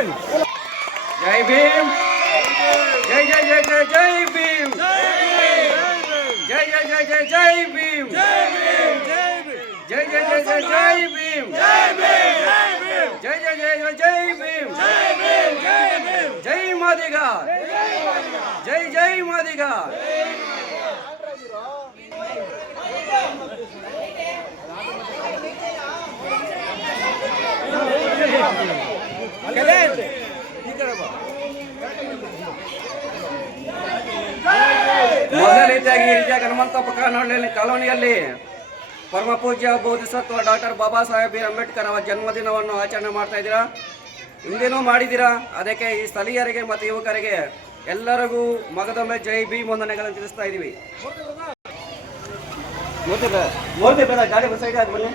ಜೈ ಭೀಮ್, ಜೈ ಜೈ ಜೈ ಜೈ ಜೈ ಭೀಮ್, ಜೈ ಜೈ ಜೈ ಜೈ ಜೈ ಭೀಮ್, ಜೈ ಜೈ ಜೈ ಜೈ ಜೈ ಭೀಮ್, ಜೈ ಜೈ ಜೈ ಜೈ ಜೈ ಭೀಮ್, ಜೈ ಮಾದಿಗ, ಜೈ ಜೈ ಮಾದಿಗ. ಮೊದಲ ರೀತಿಯಾಗಿ ಹನುಮಂತಪ್ಪ ಕಾಲೋನಿಯಲ್ಲಿ ಪರಮ ಪೂಜ್ಯ ಬೋಧಿಸತ್ವ ಡಾಕ್ಟರ್ ಬಾಬಾ ಸಾಹೇಬ್ ಬಿ ಅಂಬೇಡ್ಕರ್ ಅವರ ಜನ್ಮದಿನವನ್ನು ಆಚರಣೆ ಮಾಡ್ತಾ ಇದ್ದೀರಾ. ಹಿಂದೇನೂ ಮಾಡಿದ್ದೀರಾ. ಅದಕ್ಕೆ ಈ ಸ್ಥಳೀಯರಿಗೆ ಮತ್ತು ಯುವಕರಿಗೆ ಎಲ್ಲರಿಗೂ ಮಗದೊಮ್ಮೆ ಜೈ ಭೀಮ್ ವಂದನೆಗಳನ್ನು ತಿಳಿಸ್ತಾ ಇದ್ದೀವಿ. ಗಾಡಿ ಸೈಡ್ ಆದ ಬನ್ನಿ.